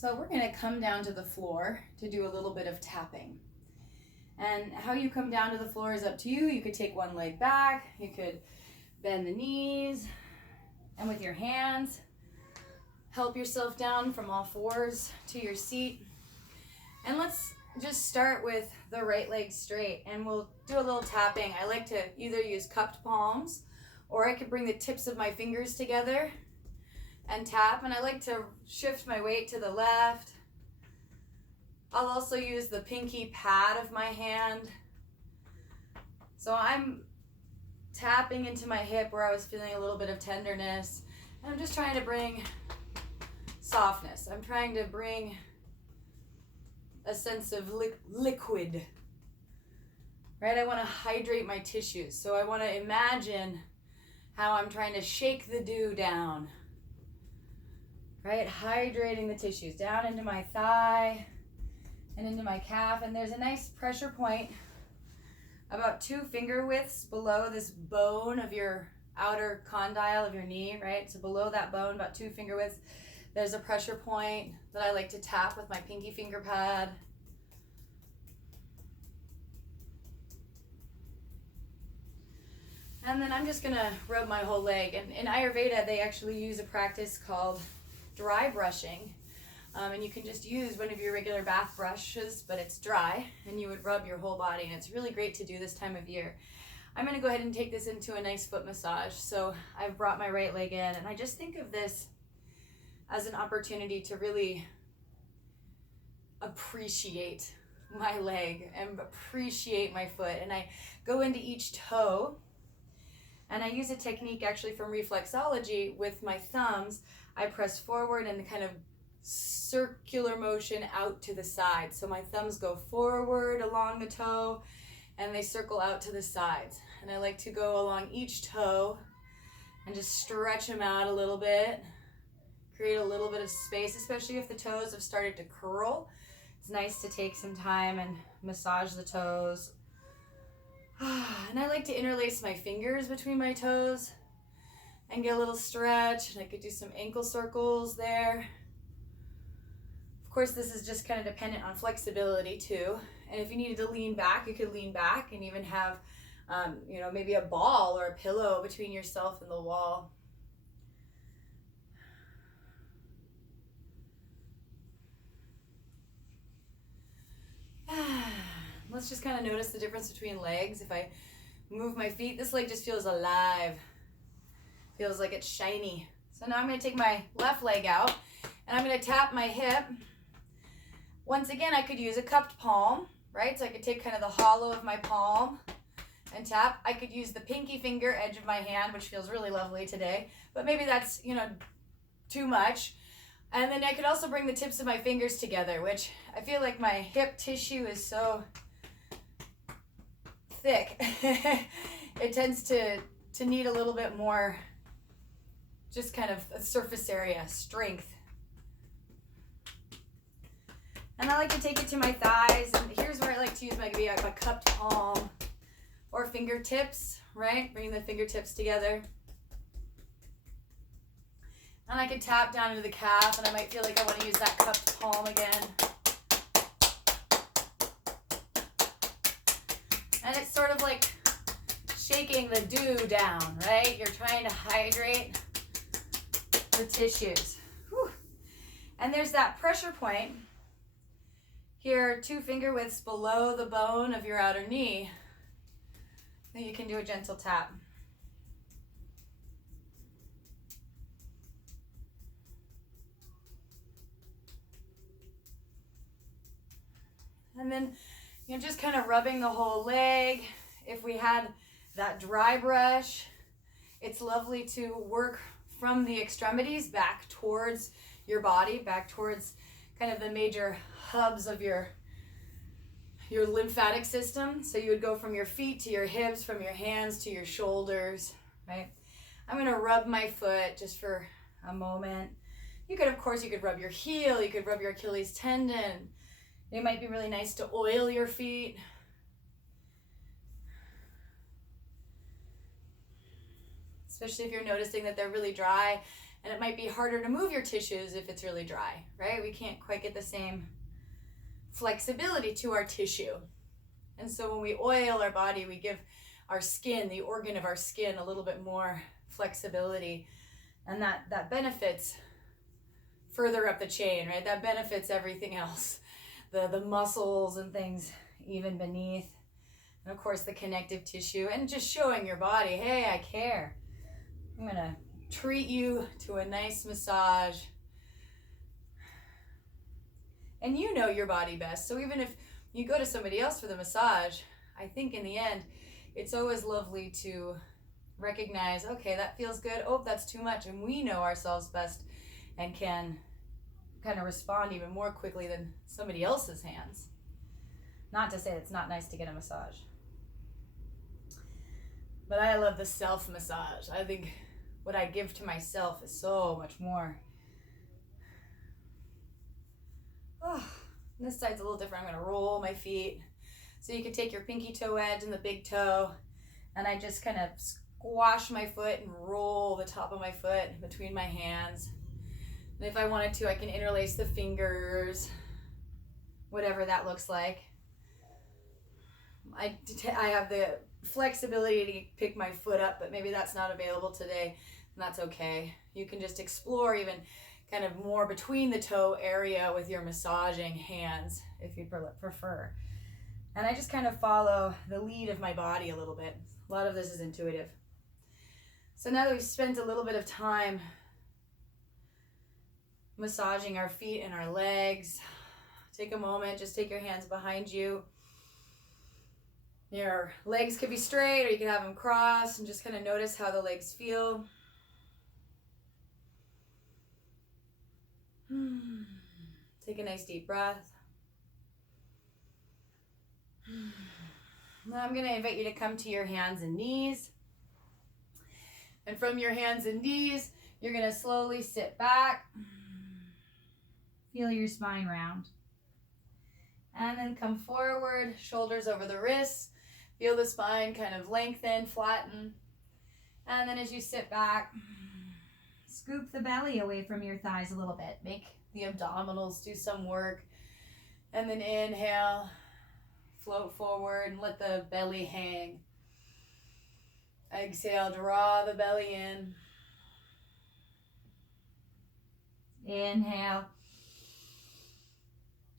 So we're going to come down to the floor to do a little bit of tapping. And how you come down to the floor is up to you. You could take one leg back, you could bend the knees, and with your hands, help yourself down from all fours to your seat. And let's just start with the right leg straight, and we'll do a little tapping. I like to either use cupped palms, or I could bring the tips of my fingers together and tap, and I like to shift my weight to the left. I'll also use the pinky pad of my hand. So I'm tapping into my hip where I was feeling a little bit of tenderness, and I'm just trying to bring softness. I'm trying to bring a sense of liquid, right? I want to hydrate my tissues. So I want to imagine how I'm trying to shake the dew down, right? Hydrating the tissues down into my thigh and into my calf. And there's a nice pressure point about 2 finger widths below this bone of your outer condyle of your knee, right? So below that bone, about 2 finger widths, there's a pressure point that I like to tap with my pinky finger pad. And then I'm just gonna rub my whole leg. And in Ayurveda, they actually use a practice called dry brushing. And you can just use one of your regular bath brushes, but it's dry, and you would rub your whole body. And it's really great to do this time of year. I'm gonna go ahead and take this into a nice foot massage. So I've brought my right leg in, and I just think of this as an opportunity to really appreciate my leg and appreciate my foot. And I go into each toe, and I use a technique actually from reflexology with my thumbs. I press forward and kind of circular motion out to the side. So my thumbs go forward along the toe and they circle out to the sides. And I like to go along each toe and just stretch them out a little bit. Create a little bit of space, especially if the toes have started to curl. It's nice to take some time and massage the toes. And I like to interlace my fingers between my toes and get a little stretch. And I could do some ankle circles there. Of course, this is just kind of dependent on flexibility too. And if you needed to lean back, you could lean back and even have, maybe a ball or a pillow between yourself and the wall. Let's just kind of notice the difference between legs. If I move my feet, this leg just feels alive. Feels like it's shiny. So now I'm going to take my left leg out and I'm going to tap my hip. Once again, I could use a cupped palm, right? So I could take kind of the hollow of my palm and tap. I could use the pinky finger edge of my hand, which feels really lovely today, but maybe that's, too much. And then I could also bring the tips of my fingers together, which I feel like my hip tissue is so thick. It tends to need a little bit more, just kind of a surface area, strength. And I like to take it to my thighs, and here's where I like to use my cupped palm or fingertips, right? Bringing the fingertips together. And I could tap down into the calf, and I might feel like I want to use that cupped palm again. And it's sort of like shaking the dew down, right? You're trying to hydrate the tissues. Whew. And there's that pressure point here, 2 finger widths below the bone of your outer knee. Then you can do a gentle tap. And then just kind of rubbing the whole leg. If we had that dry brush, it's lovely to work from the extremities back towards your body, back towards kind of the major hubs of your lymphatic system. So you would go from your feet to your hips, from your hands to your shoulders, right? I'm going to rub my foot just for a moment. You could rub your heel, you could rub your Achilles tendon. It might be really nice to oil your feet. Especially if you're noticing that they're really dry And it might be harder to move your tissues if it's really dry, right? We can't quite get the same flexibility to our tissue. And so when we oil our body, we give our skin, the organ of our skin, a little bit more flexibility. And that benefits further up the chain, right? That benefits everything else. The muscles and things even beneath. And of course the connective tissue, and just showing your body, hey, I care. I'm gonna treat you to a nice massage. And you know your body best. So even if you go to somebody else for the massage, I think in the end, it's always lovely to recognize, okay, that feels good. Oh, that's too much. And we know ourselves best and can kind of respond even more quickly than somebody else's hands. Not to say it's not nice to get a massage. But I love the self-massage. I think what I give to myself is so much more. Oh, this side's a little different. I'm going to roll my feet. So you can take your pinky toe edge and the big toe, and I just kind of squash my foot and roll the top of my foot between my hands. And if I wanted to, I can interlace the fingers, whatever that looks like. I have the flexibility to pick my foot up, but maybe that's not available today, and that's okay. You can just explore even kind of more between the toe area with your massaging hands if you prefer. And I just kind of follow the lead of my body a little bit. A lot of this is intuitive. So now that we've spent a little bit of time massaging our feet and our legs, take a moment, just take your hands behind you. Your legs could be straight, or you can have them crossed, and just kind of notice how the legs feel. Take a nice deep breath. Now I'm going to invite you to come to your hands and knees. And from your hands and knees, you're going to slowly sit back. Feel your spine round. And then come forward, shoulders over the wrists. Feel the spine kind of lengthen, flatten. And then as you sit back, scoop the belly away from your thighs a little bit. Make the abdominals do some work. And then inhale, float forward and let the belly hang. Exhale, draw the belly in. Inhale.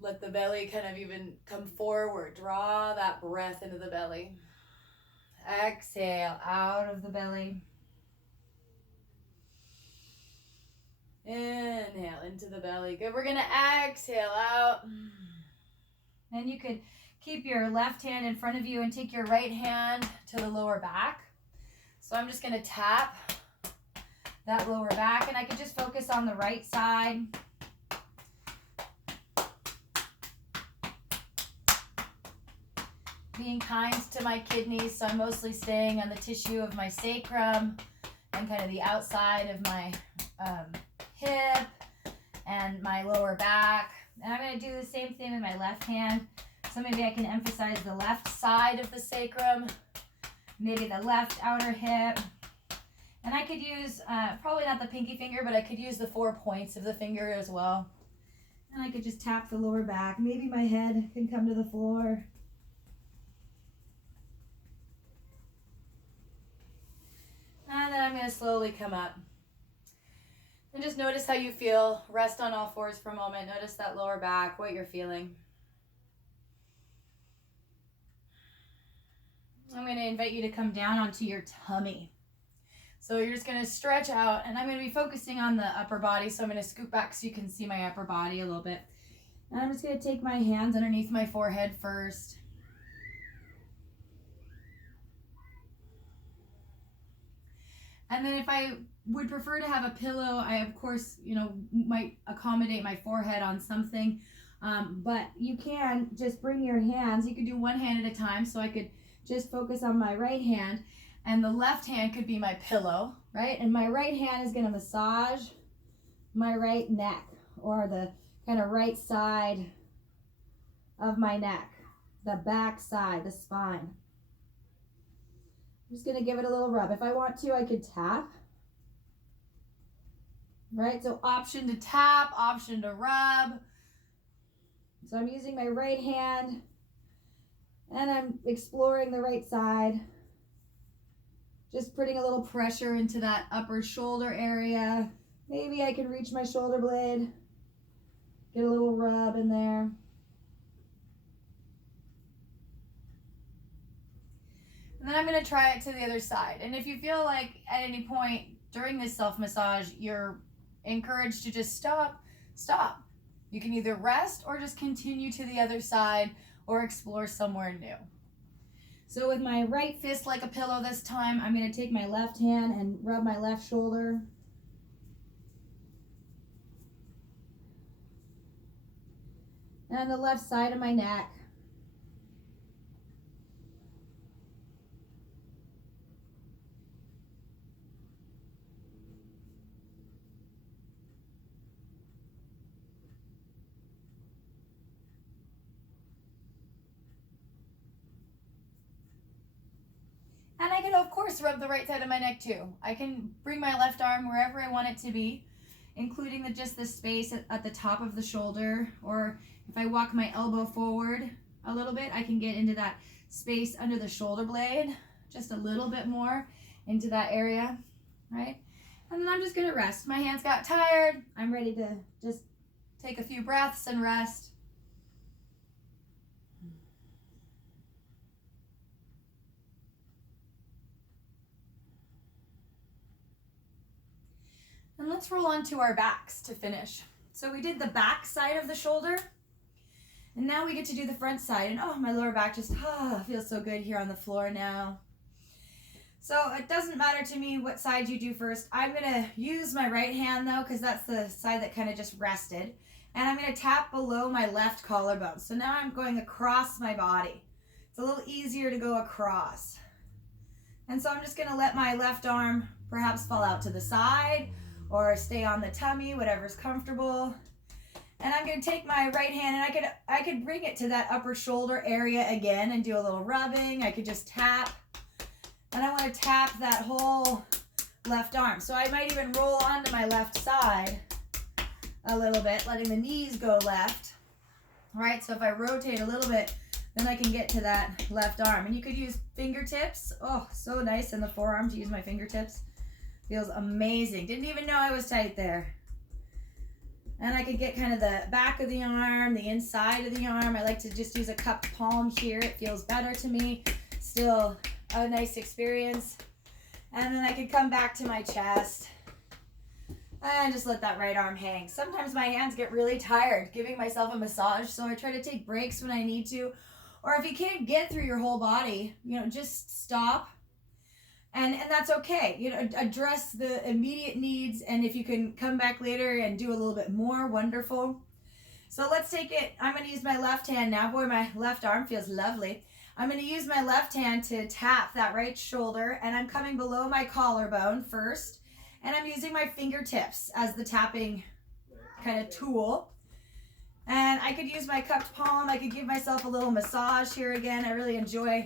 Let the belly kind of even come forward. Draw that breath into the belly. Exhale out of the belly. Inhale into the belly. Good. We're going to exhale out. And you could keep your left hand in front of you and take your right hand to the lower back. So I'm just going to tap that lower back, and I could just focus on the right side. Being kind to my kidneys, so I'm mostly staying on the tissue of my sacrum and kind of the outside of my hip and my lower back. And I'm going to do the same thing with my left hand. So maybe I can emphasize the left side of the sacrum, maybe the left outer hip. And I could use, probably not the pinky finger, but I could use the 4 points of the finger as well. And I could just tap the lower back. Maybe my head can come to the floor. And then I'm going to slowly come up. And just notice how you feel. Rest on all fours for a moment. Notice that lower back, what you're feeling. I'm going to invite you to come down onto your tummy. So you're just going to stretch out, and I'm going to be focusing on the upper body. So I'm going to scoot back so you can see my upper body a little bit. And I'm just going to take my hands underneath my forehead first. And then if I would prefer to have a pillow, I of course, might accommodate my forehead on something. But you can just bring your hands. You could do one hand at a time. So I could just focus on my right hand, and the left hand could be my pillow, right? And my right hand is going to massage my right neck, or the kind of right side of my neck, the back side, the spine. I'm just going to give it a little rub. If I want to, I could tap. right? So option to tap, option to rub. So I'm using my right hand and I'm exploring the right side. Just putting a little pressure into that upper shoulder area. Maybe I can reach my shoulder blade. Get a little rub in there. And then I'm going to try it to the other side. And if you feel like at any point during this self-massage, you're encouraged to just stop, stop. You can either rest or just continue to the other side or explore somewhere new. So with my right fist like a pillow this time, I'm going to take my left hand and rub my left shoulder. And the left side of my neck. And I can, of course, rub the right side of my neck too. I can bring my left arm wherever I want it to be, including just the space at the top of the shoulder. Or if I walk my elbow forward a little bit, I can get into that space under the shoulder blade, just a little bit more into that area, right? And then I'm just gonna rest. My hands got tired. I'm ready to just take a few breaths and rest. And let's roll on to our backs to finish. So we did the back side of the shoulder, and now we get to do the front side. And oh, my lower back just feels so good here on the floor now. So it doesn't matter to me what side you do first. I'm gonna use my right hand though, because that's the side that kind of just rested. And I'm gonna tap below my left collarbone. So now I'm going across my body. It's a little easier to go across. And so I'm just gonna let my left arm perhaps fall out to the side or stay on the tummy, whatever's comfortable. And I'm gonna take my right hand and I could bring it to that upper shoulder area again and do a little rubbing. I could just tap. And I wanna tap that whole left arm. So I might even roll onto my left side a little bit, letting the knees go left. All right, so if I rotate a little bit, then I can get to that left arm. And you could use fingertips. Oh, so nice in the forearm to use my fingertips. Feels amazing. Didn't even know I was tight there. And I could get kind of the back of the arm, the inside of the arm. I like to just use a cupped palm here. It feels better to me. Still a nice experience. And then I could come back to my chest and just let that right arm hang. Sometimes my hands get really tired giving myself a massage, so I try to take breaks when I need to. Or if you can't get through your whole body, just stop. And that's okay. Address the immediate needs, and if you can come back later and do a little bit more, wonderful. So let's take it. I'm going to use my left hand now. Boy, my left arm feels lovely. I'm going to use my left hand to tap that right shoulder, and I'm coming below my collarbone first, and I'm using my fingertips as the tapping kind of tool. And I could use my cupped palm. I could give myself a little massage here again. I really enjoy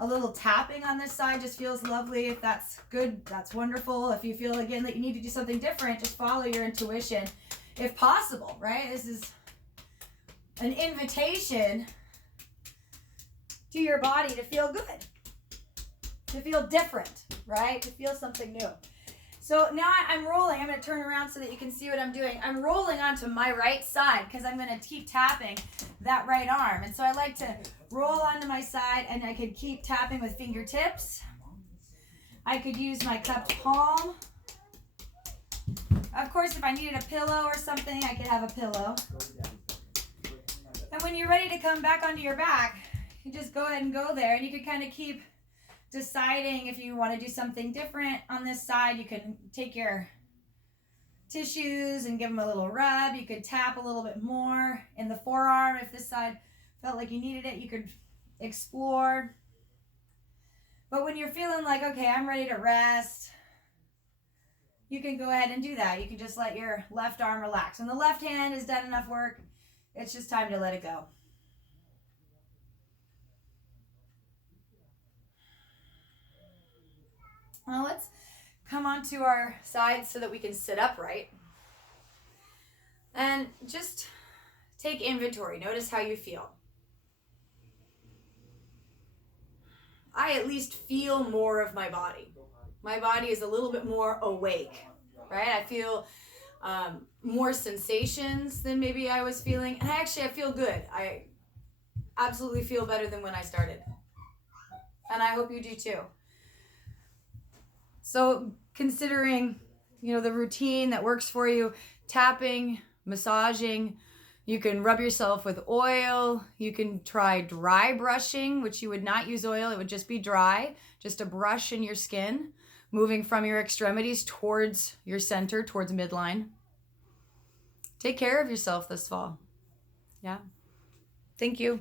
a little tapping on this side. Just feels lovely. If that's good, that's wonderful. If you feel again that you need to do something different, just follow your intuition if possible, right? This is an invitation to your body to feel good, to feel different, right? To feel something new. So now I'm rolling. I'm going to turn around so that you can see what I'm doing. I'm rolling onto my right side because I'm going to keep tapping that right arm. And so I like to roll onto my side, and I could keep tapping with fingertips. I could use my cupped palm. Of course, if I needed a pillow or something, I could have a pillow. And when you're ready to come back onto your back, you just go ahead and go there, and you can kind of keep deciding if you want to do something different on this side. You can take your tissues and give them a little rub. You could tap a little bit more in the forearm. If this side felt like you needed it, you could explore. But when you're feeling like, okay, I'm ready to rest, you can go ahead and do that. You can just let your left arm relax. When the left hand has done enough work, it's just time to let it go. Now let's come onto our sides so that we can sit upright. And just take inventory. Notice how you feel. I at least feel more of my body. My body is a little bit more awake, right? I feel more sensations than maybe I was feeling. And I feel good. I absolutely feel better than when I started. And I hope you do too. So considering, the routine that works for you, tapping, massaging, you can rub yourself with oil. You can try dry brushing, which you would not use oil. It would just be dry, just a brush in your skin, moving from your extremities towards your center, towards midline. Take care of yourself this fall. Yeah. Thank you.